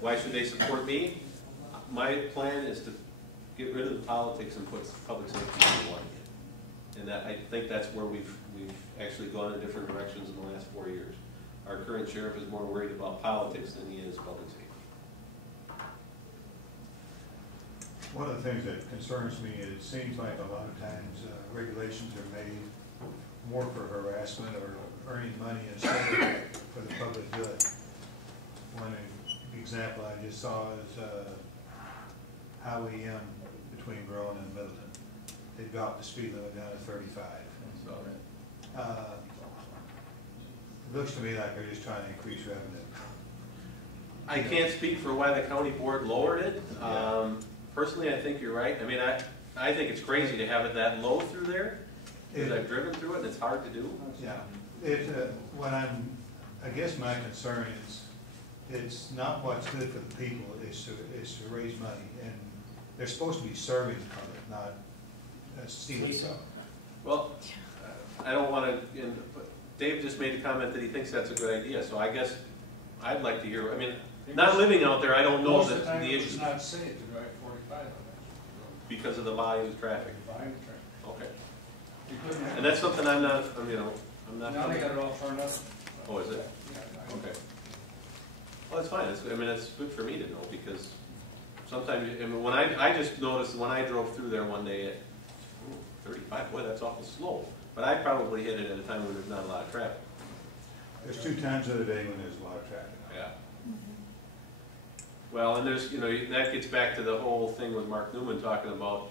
Why should they support me? My plan is to get rid of the politics and put public safety number one. And that, I think that's where we've actually gone in different directions in the last 4 years. Our current sheriff is more worried about politics than he is public safety. One of the things that concerns me is it seems like a lot of times regulations are made more for harassment or earning money instead of for the public good. One example I just saw is Highway M between Berlin and Middleton. They dropped the speed limit down to 35. It looks to me like they're just trying to increase revenue. I can't speak for why the county board lowered it. Personally, I think you're right. I mean, I think it's crazy to have it that low through there, because I've driven through it and it's hard to do. Yeah. I guess my concern is it's not what's good for the people, it's to raise money. And they're supposed to be serving the public, not stealing. Well, I don't want to, Dave just made a comment that he thinks that's a good idea, so I guess I'd like to hear, I mean, not living out there, I don't know the the issue. It's not safe to drive 45 on that. Because of the volume of traffic. Volume of traffic. Okay. And that's something I'm not, I'm not. Now they got it all turned up. Oh, is it? Yeah. Okay. Well, that's fine. I mean, it's good for me to know, because sometimes, I mean, when I just noticed when I drove through there one day at 35, boy, that's awful slow. But I probably hit it at a time when there's not a lot of traffic. There's 2 times of the day when there's a lot of traffic. Yeah. Well, and there's, that gets back to the whole thing with Mark Newman talking about,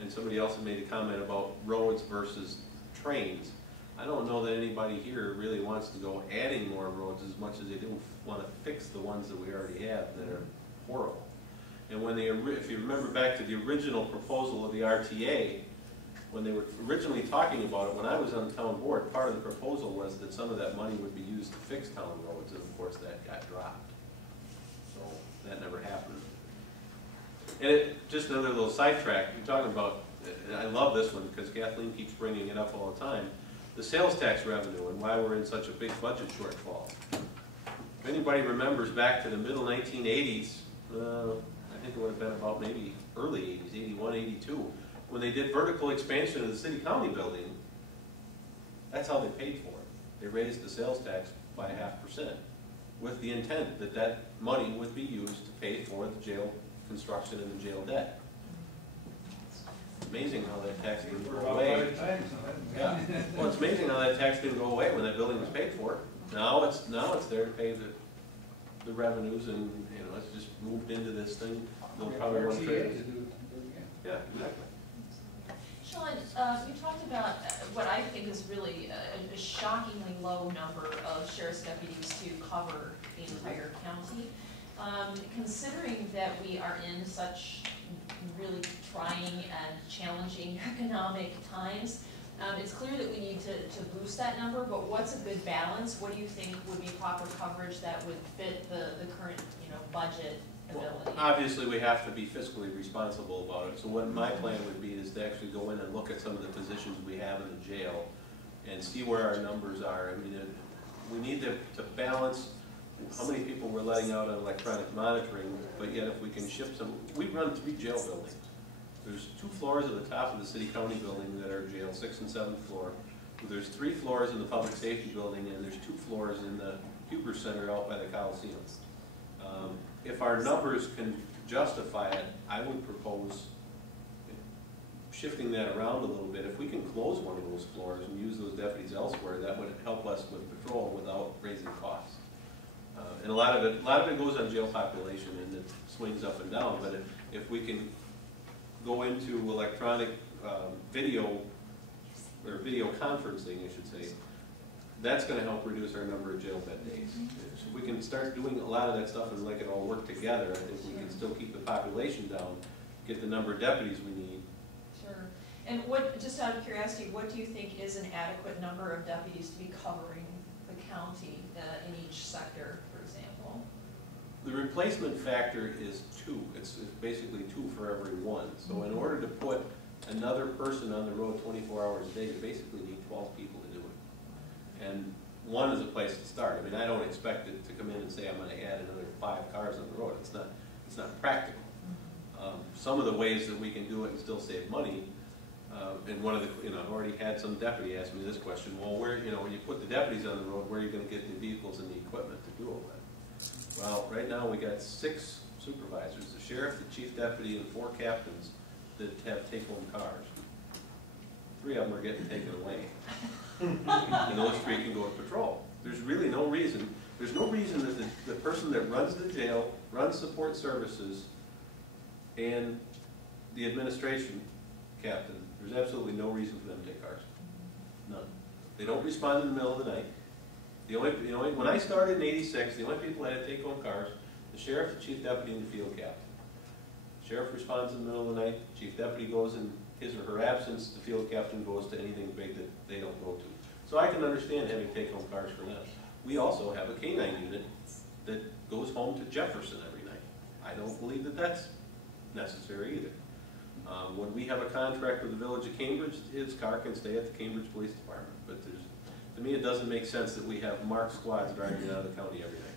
and somebody else had made a comment about roads versus trains. I don't know that anybody here really wants to go adding more roads as much as they do want to fix the ones that we already have that are horrible. And when if you remember back to the original proposal of the RTA, when they were originally talking about it, when I was on the town board, part of the proposal was that some of that money would be used to fix town roads, and of course that got dropped. So that never happened. And just another little sidetrack, you're talking about, and I love this one because Kathleen keeps bringing it up all the time, the sales tax revenue and why we're in such a big budget shortfall. If anybody remembers back to the middle 1980s, I think it would have been about maybe early 80s, 81, 82, when they did vertical expansion of the city-county building, that's how they paid for it. They raised the sales tax by 0.5%, with the intent that that money would be used to pay for the jail construction and the jail debt. Amazing how that tax didn't go away. Yeah. Well, it's amazing how that tax didn't go away when that building was paid for. Now it's there to pay the revenues, and it's just moved into this thing. They'll probably want to trade it. Yeah, exactly. Shawn, you talked about what I think is really a shockingly low number of sheriff's deputies to cover the entire county. Considering that we are in such really trying and challenging economic times, it's clear that we need to boost that number, but what's a good balance? What do you think would be proper coverage that would fit the current budget ability? Well, obviously we have to be fiscally responsible about it. So what my plan would be is to actually go in and look at some of the positions we have in the jail and see where our numbers are. I mean, we need to balance how many people we're letting out on electronic monitoring, but yet if we can shift some, we run 3 jail buildings. There's 2 floors at the top of the city-county building that are jail, 6th and 7th floor. There's 3 floors in the public safety building, and there's 2 floors in the Huber Center out by the Coliseum. If our numbers can justify it, I would propose shifting that around a little bit. If we can close one of those floors and use those deputies elsewhere, that would help us with patrol without raising costs. And a lot of it goes on jail population, and it swings up and down. But if we can go into electronic video or video conferencing, I should say, that's going to help reduce our number of jail bed days. So if we can start doing a lot of that stuff and make it all work together, I think we can still keep the population down, get the number of deputies we need. Sure. And just out of curiosity, what do you think is an adequate number of deputies to be covering the county in each sector, for example? The replacement factor is 2. It's basically 2 for every 1. So in order to put another person on the road 24 hours a day, you basically need 12 people to do it. And one is a place to start. I mean, I don't expect it to come in and say, I'm gonna add another 5 cars on the road. It's not practical. Some of the ways that we can do it and still save money, and one of the, I've already had some deputy ask me this question, well, where, when you put the deputies on the road, where are you gonna get the vehicles and the equipment to do all that? Well, right now, we got 6 supervisors, the sheriff, the chief deputy, and 4 captains that have take-home cars. 3 of them are getting taken away. And those 3 can go to patrol. There's really no reason, there's no reason that the person that runs the jail, runs support services, and the administration captain, there's absolutely no reason for them to take cars. None. They don't respond in the middle of the night. When I started in '86, the only people that had take-home cars, the sheriff, the chief deputy, and the field captain. The sheriff responds in the middle of the night, the chief deputy goes in his or her absence, the field captain goes to anything big that they don't go to. So I can understand having take-home cars for them. We also have a K-9 unit that goes home to Jefferson every night. I don't believe that that's necessary either. When we have a contract with the village of Cambridge, his car can stay at the Cambridge Police Department. But to me, it doesn't make sense that we have marked squads driving out of the county every night.